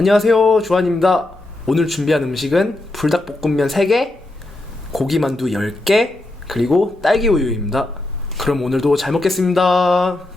안녕하세요 주한입니다. 오늘 준비한 음식은 불닭볶음면 3개 고기만두 10개 그리고 딸기 우유입니다. 그럼 오늘도 잘 먹겠습니다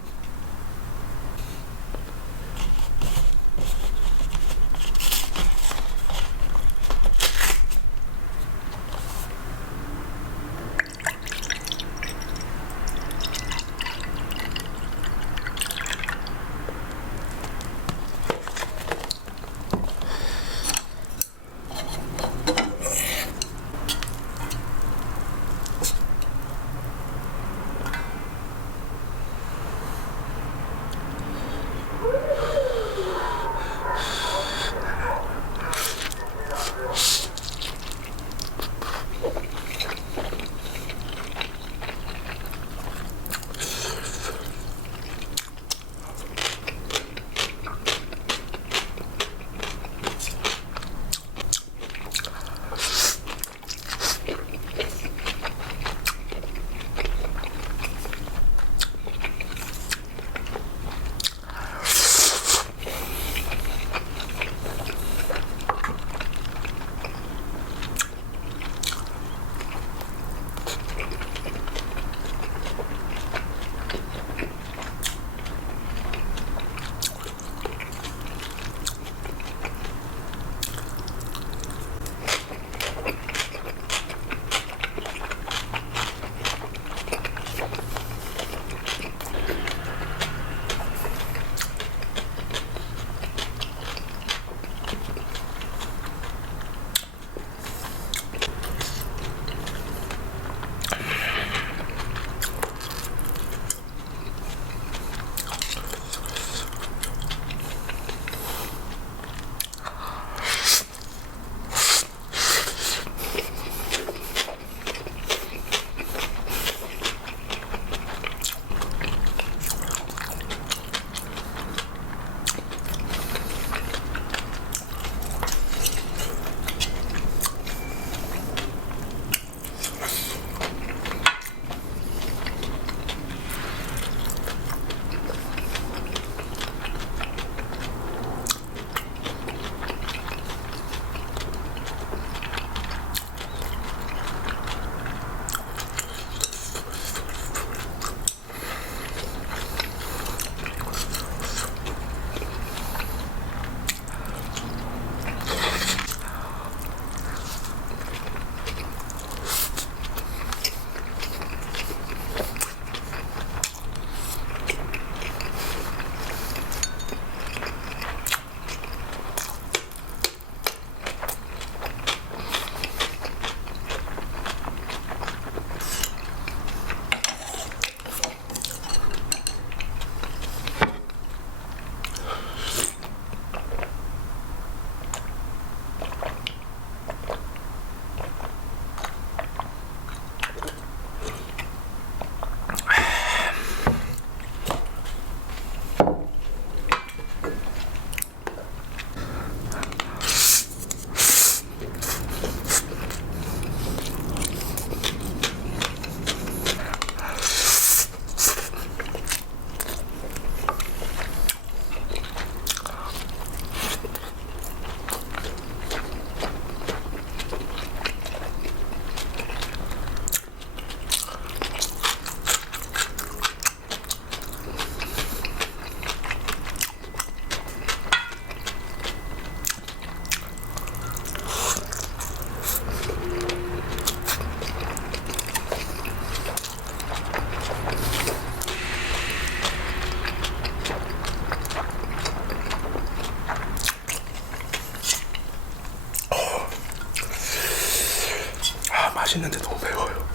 맛있는데 너무 매워요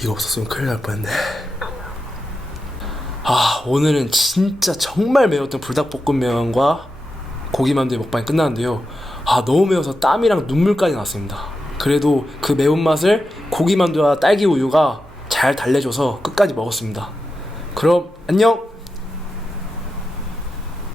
이거 없었으면 큰일 날 뻔했네. 아 오늘은 진짜 정말 매웠던 불닭볶음면과 고기만두의 먹방이 끝났는데요. 아 너무 매워서 땀이랑 눈물까지 났습니다. 그래도 그 매운맛을 고기만두와 딸기 우유가 잘 달래줘서 끝까지 먹었습니다. 그럼 안녕!